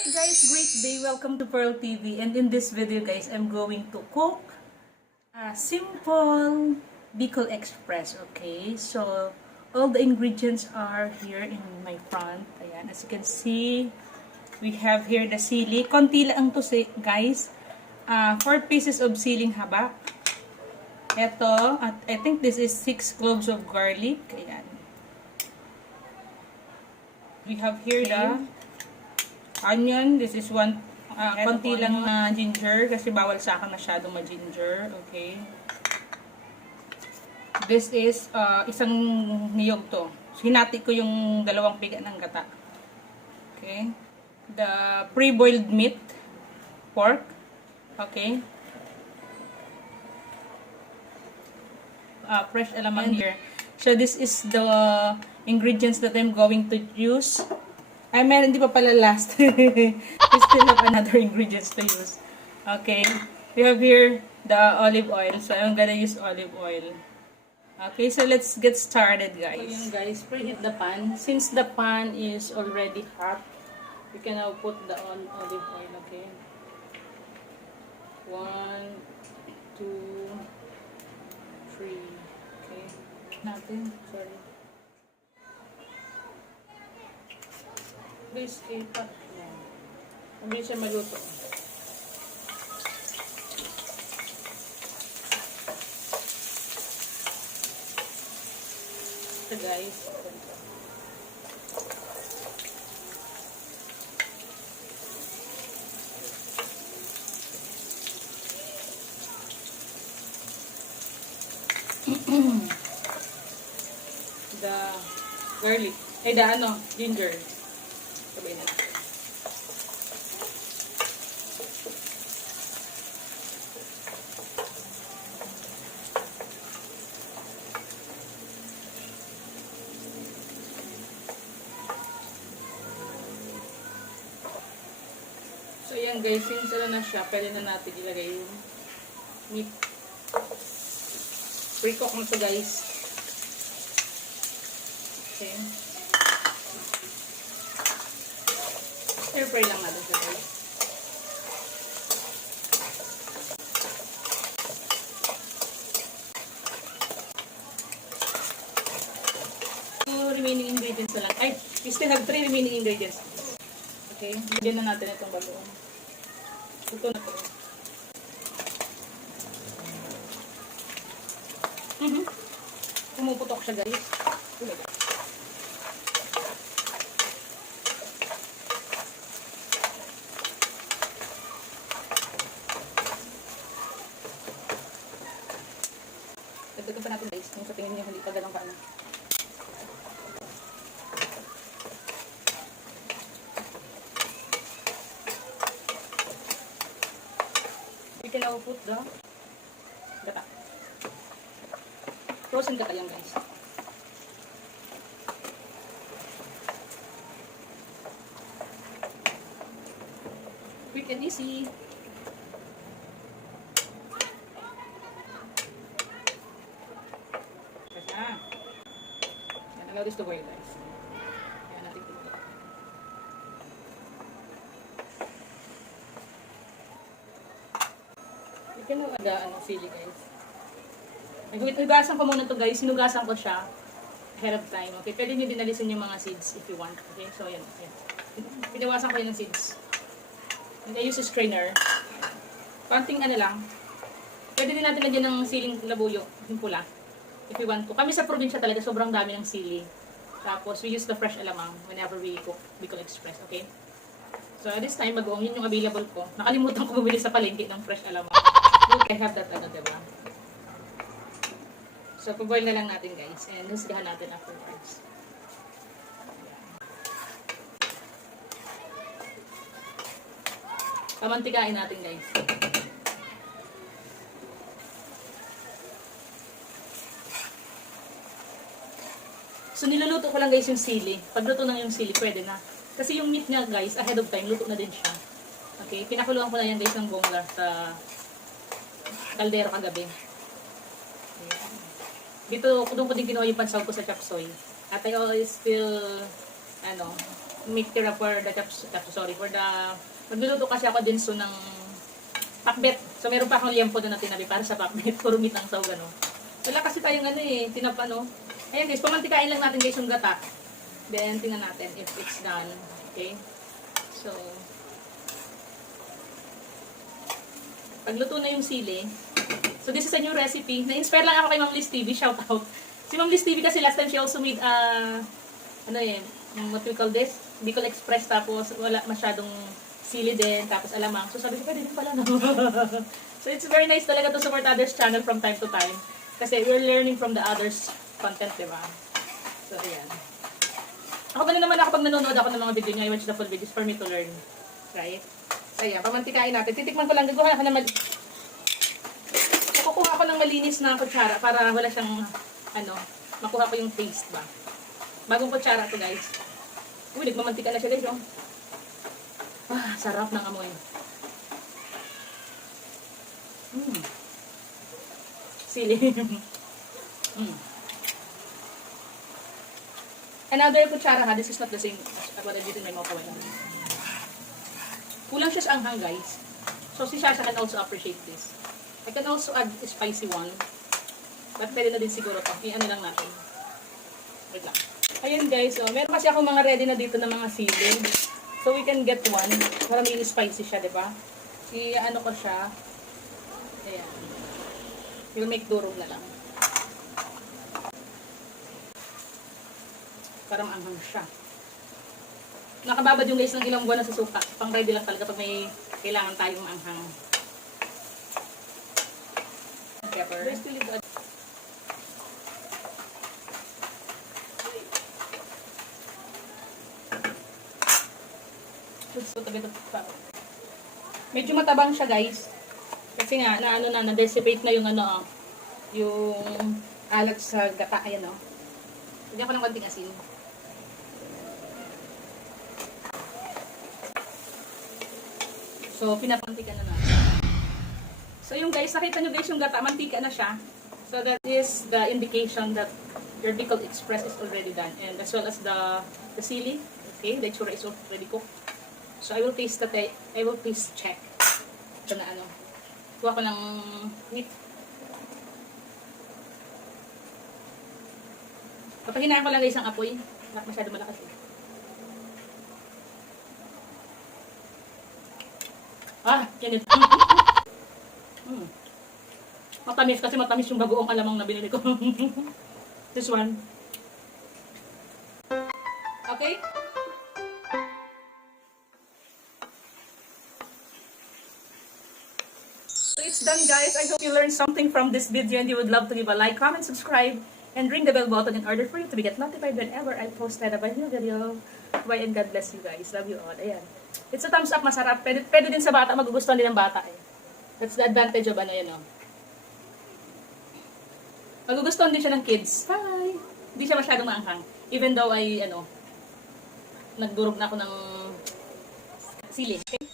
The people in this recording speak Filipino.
Hi guys, great day. Welcome to Pearl TV. And in this video guys, I'm going to cook a simple Bicol Express. Okay, so all the ingredients are here in my front. Ayan, as you can see, we have here the sili. Konti lang to guys. 4 pieces of siling haba. Ito, at I think this is 6 cloves of garlic. Ayan. We have here the onion. This is one, konti lang na ginger kasi bawal sa akin masyado ma-ginger. Okay. This is isang niyog to. Hinati ko yung dalawang piga ng gata. Okay. The pre-boiled meat, pork. Okay. Fresh alamang here. So this is the ingredients that I'm going to use. Ay, meron, hindi pa pala last. We still have another ingredients to use. Okay. We have here the olive oil. So, I'm gonna use olive oil. Okay, so let's get started, guys. So, yun, guys. Preheat the pan. Since the pan is already hot, we can now put the olive oil, okay? 1, 2, 3. Okay. Natin. Sorry. Please, ipat mo. Hindi siya maluto. Ito guys. The garlic. Ay, ginger. Sabay na natin. So, yan guys, since na siya, pwede na natin ilagay yung meat. Pre-cook na ito guys. Okay. Stir-fry lang natin siya guys. Remaining ingredients na lang. Ay, we still have 3 remaining ingredients. Okay, bigyan na natin itong bagoong. Ito na ito. Pumuputok siya guys. Dagdagan pa natin guys, kung sa tingin niyo hindi pa ganun kaano. We can now put the gata. Frozen gata yan guys. Quick and easy. Allow this to boil guys. Ayan natin ito. We can now add sili guys. Hinugasan ko muna ito guys. Hinugasan ko siya ahead of time. Okay, pwede nyo din alisin yung mga seeds if you want. Okay, so ayan. Pinawasan ko yun ng seeds. And I use a strainer. Konting lang. Pwede din natin lagyan ng siling labuyo. Yung pula. If you want to. Kami sa probinsya talaga, sobrang dami ng sili. Tapos, we use the fresh alamang whenever we cook Bicol Express, okay? So, this time, bagoong yun yung available ko. Nakalimutan ko bumili sa palengke ng fresh alamang. I have that, diba? So, paboil na lang natin, guys. And, husgahan natin afterwards. Pamantikain natin, guys. So, niluluto ko lang guys yung sili. Pag luto na yung sili, pwede na. Kasi yung meat nga guys, ahead of time, luto na din siya. Okay, pinakuluan ko na yan guys ng bongga sa kaldero kagabi. Dito, doon ko din ginawa yung pansaw ko sa chapsoy. At I always still, mixture for the for the magluluto kasi ako din so ng pakbet. So meron pa akong liempo doon na tinabi para sa pakbet, puro meat ang saw gano. Wala kasi tayong ano eh, tinapa no. Ayan guys, pamantikain lang natin guys yung gata. Then tingnan natin if it's done. Okay? So pagluto na yung sili. So this is a new recipe. Na-inspire lang ako kay Ma'am Liz TV, shout out. Si Ma'am Liz TV kasi last time she also made ano eh, what we call this? Bicol Express, tapos wala masyadong sili din, tapos alamang. So sabi ko, pwede din pala no. So it's very nice talaga to support others channel from time to time. Kasi we're learning from the others content, diba? So ayan. Ako ba naman ako pag nanonood ako ng mga video niya, I watch the full videos for me to learn. Right? So ayan, pamantikain natin. Titikman ko lang, kukuha ko ng malinis na kutsara para wala siyang, ano, makuha ko yung taste ba. Bagong kutsara to guys. Uy, nagmamantika na siya guys, oh. Ah, sarap ng amoy. Sili. Another kutsara ha, this is not the same as what I did in my mouth. Kulang siya sa anghang guys. So si Shasha can also appreciate this. I can also add a spicy one. But pwede na din siguro to. I-ano lang natin. Wait lang. Ayun guys, so meron kasi ako mga ready na dito na mga sili. So we can get one. Para may spicy siya, diba? I-ano ko siya. Ayan. We'll make durog na lang. Para maanghang siya. Nakababad yung guys ng ilang buwan na sa suka. Pang ready lang talaga pag may kailangan tayong anghang. Pepper. Medyo matabang siya guys. Kasi nga, na-dissipate na yung ano, yung alat sa gata. Ayan o. Lagyan ko ng konting asin. So, pinapantika na natin. So, yung guys, nakita nyo guys yung gata, mantika na siya. So, that is the indication that your Bicol Express is already done. And as well as the sili. Okay, the itsura is already cooked. So, I will taste check. Ito na ano. Kuha ko ng meat. Papahinaan ko lang guys ang apoy. Not masyado malakas eh. Ah, yan yun. Matamis kasi matamis yung bagoong alamang na binili ko. This one. Okay? So it's done guys. I hope you learned something from this video and you would love to give a like, comment, subscribe, and ring the bell button in order for you to be get notified whenever I post a new video. Bye and God bless you guys. Love you all. Ayan. It's a thumbs up. Masarap. Pwede din sa bata. Magugustuhan din ng bata eh. That's the advantage of ano yan o. Magugustuhan din siya ng kids. Bye! Hindi siya masyadong maanghang. Even though ay ano, nagdurog na ako ng sili. Okay?